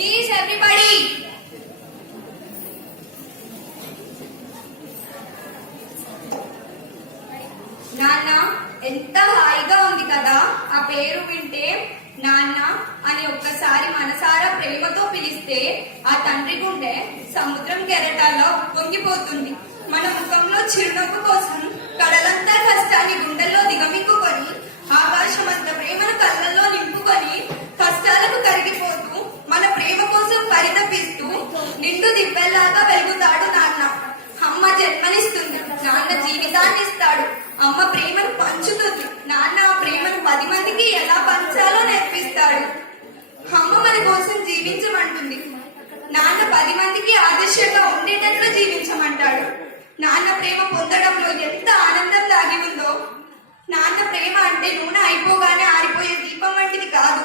Please, everybody. నాన్న ఎంత హాయిగా ఉంది కదా. ఆ పేరు వింటే నాన్న అని ఒక్కసారి మనసారా ప్రేమతో పిలిస్తే ఆ తండ్రి గుండె సముద్రం కెరటాల్లో పొంగిపోతుంది. మన ముఖంలో చిరునవ్వు కోసం కడలంతా కష్టాన్ని గుండెల్లో దిగమింగుకొని ఆకాశమంత ప్రేమను కళ్ళల్లో నింపుకొని కష్టాలకు కరిగిపోతూ మన ప్రేమ కోసం పరితపిస్తూ నిండు దివ్వెల్లాగా వెలుగుతాడు నాన్న. అమ్మ జన్మనిస్తుంది, నాన్న జీవితాన్ని ఇస్తాడు. అమ్మ ప్రేమను పంచుతుంది, నాన్న ఆ ప్రేమను 10 మందికి ఎలా పంచాలో నేర్పిస్తాడు. అమ్మ మన కోసం జీవించమంటుంది, నాన్న 10 మందికి ఆదర్శంగా ఉండేటట్లు జీవించమంటాడు. నాన్న ప్రేమ పొందడంలో ఎంత ఆనందం దాగి ఉందో. నాన్న ప్రేమ అంటే నూనె అయిపోగానే ఆరిపోయే దీపం వంటిది కాదు,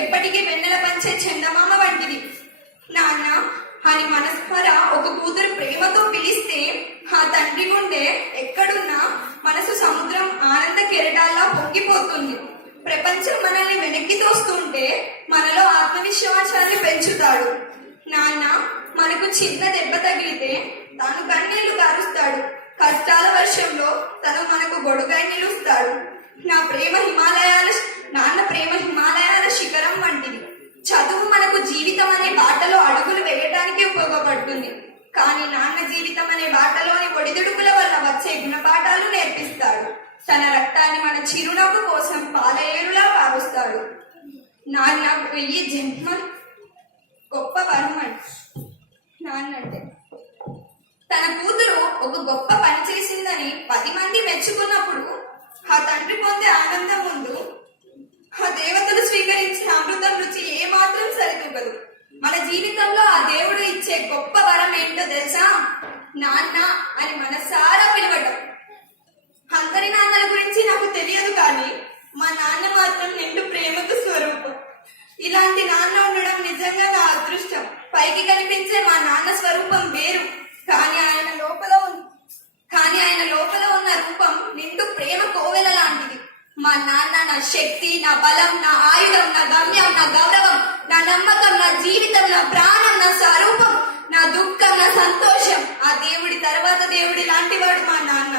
ఎప్పటికీ వెన్నెల పంచే చందమామ వంటిది. నాన్న అని మనస్మర ఒక కూతురు ప్రేమతో పిలిస్తే ఆ తండ్రి గుండె ఎక్కడున్నా మనసు సముద్రం ఆనంద కెరటాల్లో పొంగిపోతుంది. ప్రపంచం మనల్ని వెనక్కి తోస్తుంటే మనలో ఆత్మవిశ్వాసాన్ని పెంచుతాడు. నాన్న మనకు చిన్న దెబ్బ తగిలితే తాను కన్నీళ్లు కారుస్తాడు. కష్టాల వర్షంలో తను మనకు గొడుగై నిలుస్తాడు. నాన్న ప్రేమ హిమాలయాల శిఖరం వంటిది. చదువు మనకు జీవితం అనే బాటలో అడుగులు వేయడానికి ఉపయోగపడుతుంది, కానీ నాన్న జీవితం అనే బాటలోని ఒడిదుడుకుల వల్ల వచ్చే గుణపాఠాలు నేర్పిస్తాడు. తన రక్తాన్ని మన చిరునవ్వు కోసం పాలయేరులా పారుస్తాడు. నాన్న 1000 జన్మలు గొప్ప వరం నాన్నంటే. తన కూతురు ఒక గొప్ప పని చేసిందని 10 మంది మెచ్చుకున్నప్పుడు ఆ తండ్రి పొందే ఆనందం ముందు ఆ దేవతలు స్వీకరించిన అమృతం రుచి ఏ మాత్రం సరితూగదు. మన జీవితంలో ఆ దేవుడు ఇచ్చే గొప్ప వరం ఏంటో తెలుసా? నాన్న అని మనసారా పిలవటం. అందరి నాన్నల గురించి నాకు తెలియదు, కానీ మా నాన్న మాత్రం నిండు ప్రేమకు స్వరూపం. ఇలాంటి నాన్న ఉండడం నిజంగా నా అదృష్టం. పైకి కనిపించే మా నాన్న స్వరూపం వేరు, కానీ ఆయన లోపల ఉన్న రూపం నిండు ప్రేమ కోవెల లాంటిది. మా నాన్న నా శక్తి, నా బలం, నా ఆయుధం, నా గమ్యం, నా గౌరవం, నా నమ్మకం, నా జీవితం, నా ప్రాణం, నా స్వరూపం, నా దుఃఖం, నా సంతోషం. ఆ దేవుడి తర్వాత దేవుడి లాంటివాడు మా నాన్న.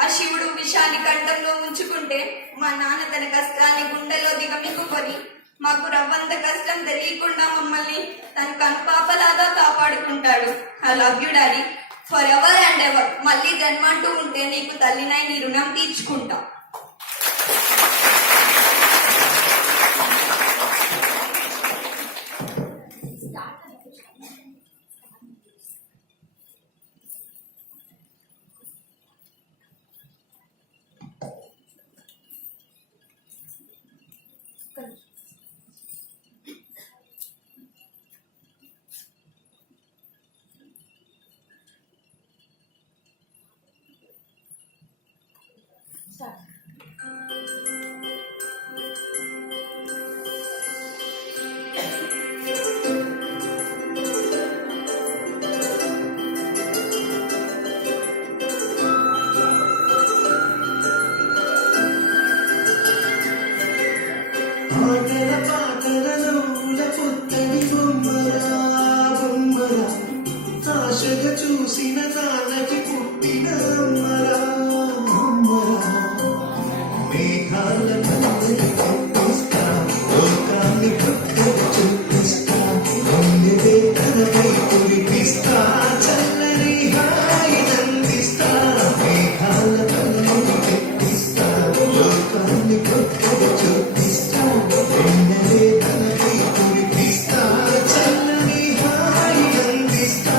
ఆ శివుడు విషాన్ని కంఠంలో ఉంచుకుంటే మా నాన్న తన కష్టాన్ని గుండెలో దిగమింగుకొని మాకు రవ్వంత కష్టం తెలియకుండా మమ్మల్ని తన కనుపాపలాగా కాపాడుకుంటాడు. I love you daddy forever and ever. మళ్ళీ జన్మంటూ ఉంటే నీకు తల్లినై నీ రుణం తీర్చుకుంటా. ఆశగా చూసిన నాన్నకి పుట్టిన మేఘాల చూపిస్తా లోకాన్ని చూపిస్తా కురిపిస్తా చల్లని హాయి నందిస్తా మేఘాల తెప్పిస్తా లోకాన్ని చూపిస్తా కురిపిస్తా చల్లని హాయి నందిస్తా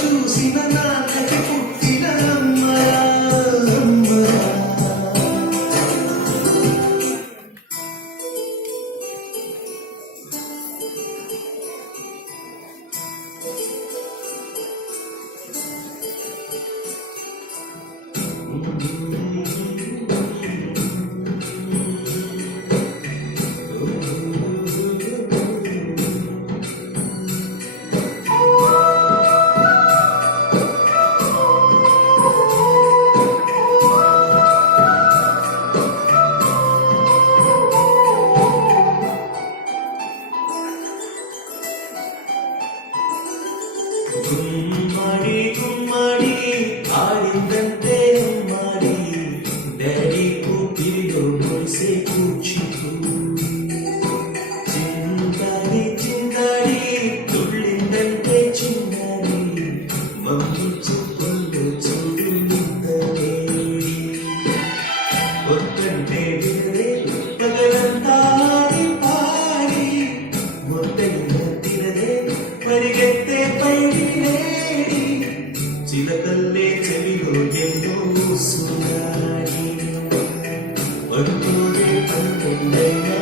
చూసిన నాన్నకి పుట్టిన చూపుల్లో చూడు నిన్ననే ఒక్కటే వినరే పగలంతా పాడి మొట్టైన తినదే పరిగెత్తే పైడి వేడి చిలకల్లే చెవిలో ఎన్నో సునాడి పడుకోదే పడుకుందైనా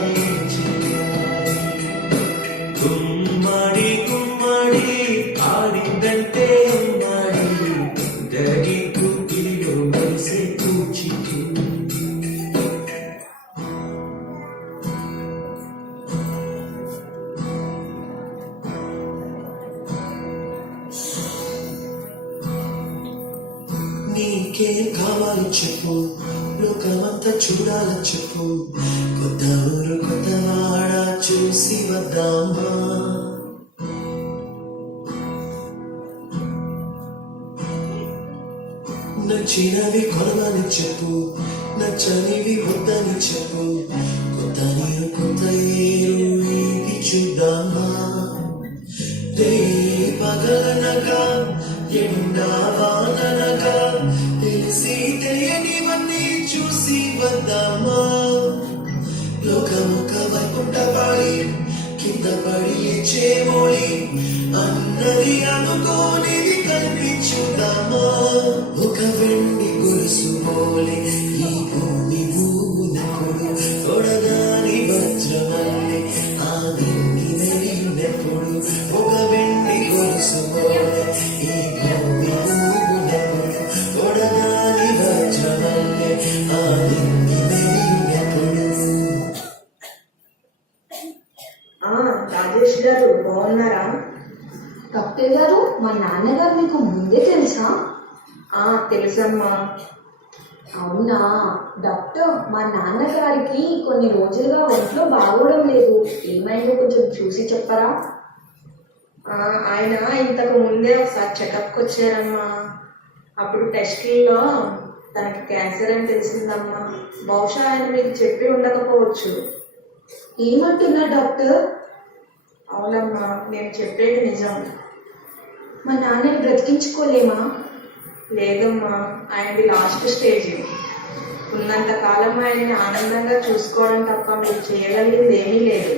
గుమ్మడి గుమ్మడి ఆడిందంటే అమ్మాడి డాడీ కూపిలో కలిసే కూచికి నీకేం కావాలి చెప్పు లోకమంతా చూడాలని చెప్పు కొత్త ఊరు కొత్త వాడ చూసి వద్దామా నచ్చినవి కొనమని చెప్పు నచ్చనివి వద్దని చెప్పు కొత్త నీరు కొత్త ఏరు ఇది చూద్దామా రే పగలనగా ఎండా వాననగా తెలిసి తెలియనివన్నీ చూసి వద్దామా లోకముఖ వైకుంఠ పాడి కింద పడి చేమోళి అన్నది అనుకోనిది కనిపించుదామా ఒక వెండి గొలుసు మోలి ఈ భూమి ఊనప్పుడు తొడగాని వజ్రమల్లి ఆ నింగి మెరిగినప్పుడు ఒక వెండి గొలుసు మోలి ఈ భూమి ఊనప్పుడు తొడగాని వజ్రమల్లి ఆ నింగి మెరిగినప్పుడు. రాజేష్ గారు బాగున్నారా? డాక్టర్ గారు, మా నాన్నగారు మీకు ముందే తెలుసా? తెలుసమ్మా. అవునా డాక్టర్, మా నాన్నగారికి కొన్ని రోజులుగా ఒంట్లో బాగోవడం లేదు, ఏమైందో కొంచెం చూసి చెప్పరా? ఆయన ఇంతకు ముందే ఒకసారి చెకప్కి వచ్చారమ్మా. అప్పుడు టెస్టుల్లో తనకి క్యాన్సర్ అని తెలిసిందమ్మా. బహుశా ఆయన మీకు చెప్పి ఉండకపోవచ్చు. ఏమంటున్నా డాక్టర్? అవునమ్మా, నేను చెప్పేది నిజం. మా నాన్నని బ్రతికించుకోలేమా? లేదమ్మా, ఆయనది లాస్ట్ స్టేజ్. ఉన్నంత కాలం ఆయన్ని ఆనందంగా చూసుకోవడం తప్ప మీరు చేయగలిగింది ఏమీ లేదు.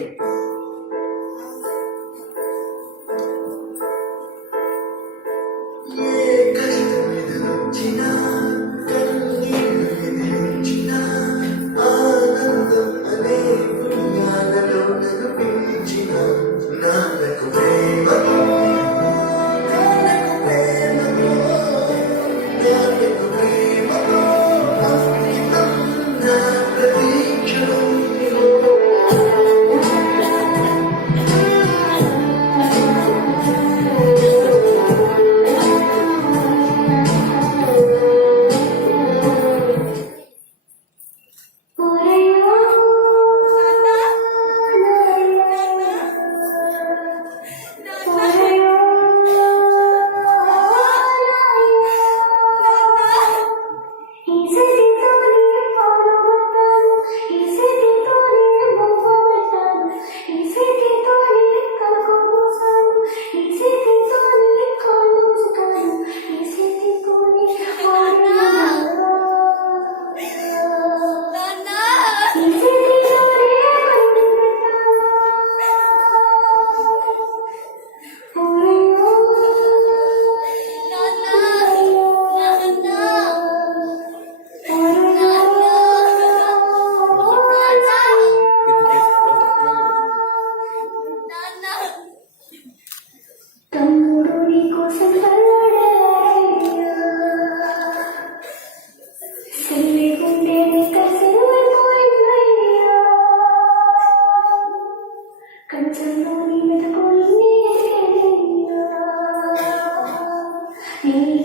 Ni